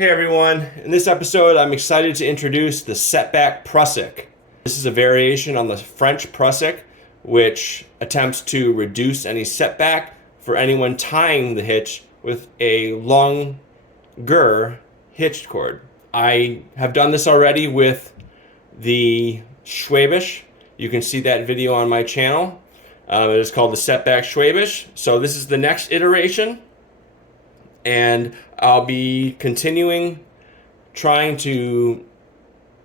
Hey everyone, in this episode I'm excited to introduce the SETBACK PRUSIK. This is a variation on the French PRUSIK, which attempts to reduce any setback for anyone tying the hitch with a longer hitch cord. I have done this already with the Schwäbisch. You can see that video on my channel. It is called the SETBACK Schwäbisch. So this is the next iteration, and I'll be continuing trying to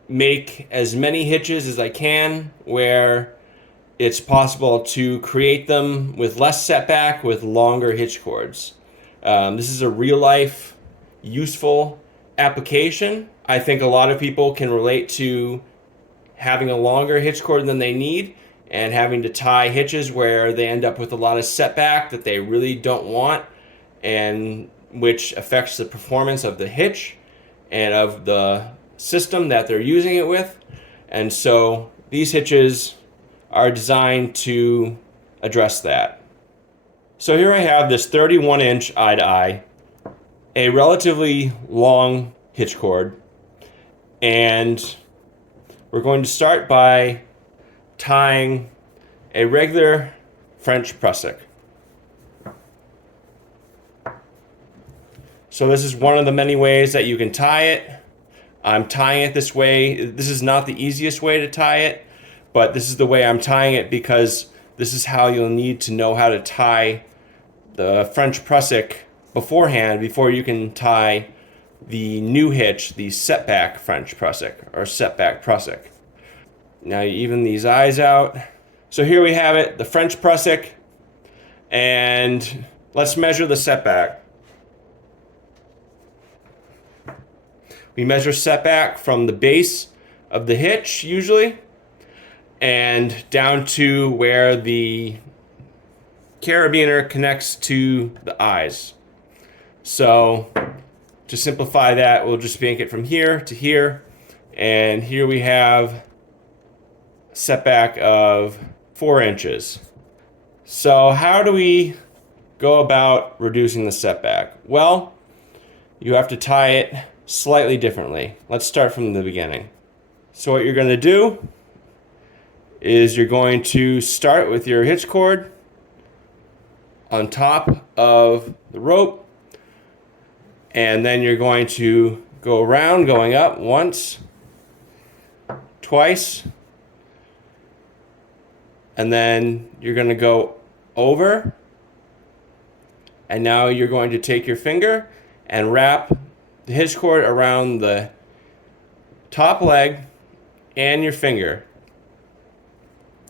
make as many hitches as I can where it's possible to create them with less setback with longer hitch cords. This is a real life useful application. I think a lot of people can relate to having a longer hitch cord than they need and having to tie hitches where they end up with a lot of setback that they really don't want, and which affects the performance of the hitch and of the system that they're using it with. And so these hitches are designed to address that. So here I have this 31-inch eye-to-eye, a relatively long hitch cord, and we're going to start by tying a regular French PRUSIK. So this is one of the many ways that you can tie it. I'm tying it this way. This is not the easiest way to tie it, but this is the way I'm tying it because this is how you'll need to know how to tie the French PRUSIK beforehand before you can tie the new hitch, the SETBACK French PRUSIK or SETBACK PRUSIK. Now you even these eyes out. So here we have it, the French PRUSIK, and let's measure the setback. We measure setback from the base of the hitch usually and down to where the carabiner connects to the eyes. So to simplify that, we'll just make it from here to here, and here we have a setback of 4 inches. So how do we go about reducing the setback? Well, you have to tie it slightly differently. Let's start from the beginning. So what you're going to do is you're going to start with your hitch cord on top of the rope, and then you're going to go around, going up once, twice, and then you're going to go over, and now you're going to take your finger and wrap the hitch cord around the top leg and your finger,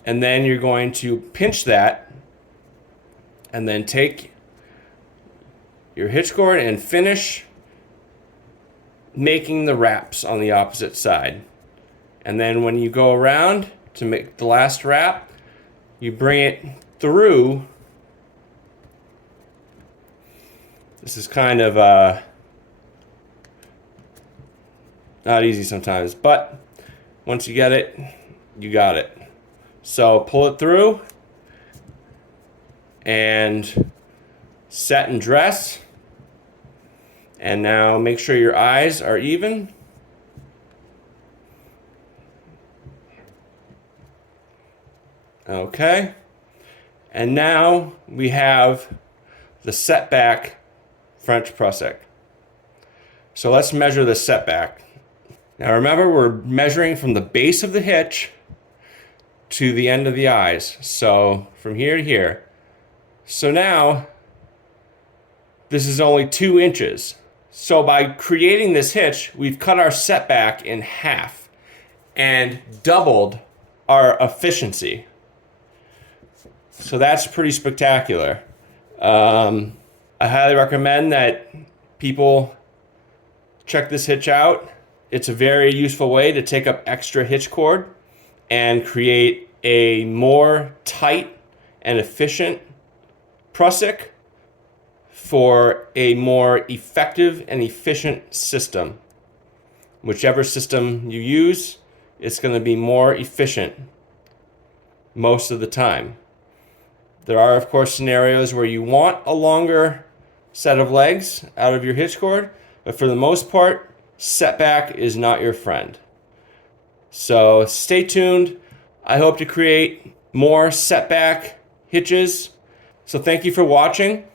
and then you're going to pinch that and then take your hitch cord and finish making the wraps on the opposite side. And then when you go around to make the last wrap, you bring it through. This is kind of not easy sometimes, but once you get it, you got it. So pull it through and set and dress. And now make sure your eyes are even. Okay. And now we have the SETBACK French PRUSIK. So let's measure the setback. Now remember, we're measuring from the base of the hitch to the end of the eyes. So from here to here. So now this is only 2 inches. So by creating this hitch, we've cut our setback in half and doubled our efficiency. So that's pretty spectacular. I highly recommend that people check this hitch out. It's a very useful way to take up extra hitch cord and create a more tight and efficient PRUSIK for a more effective and efficient system. Whichever system you use, it's going to be more efficient most of the time. There are, of course, scenarios where you want a longer set of legs out of your hitch cord, But for the most part, setback is not your friend. So stay tuned. I hope to create more setback hitches. So thank you for watching.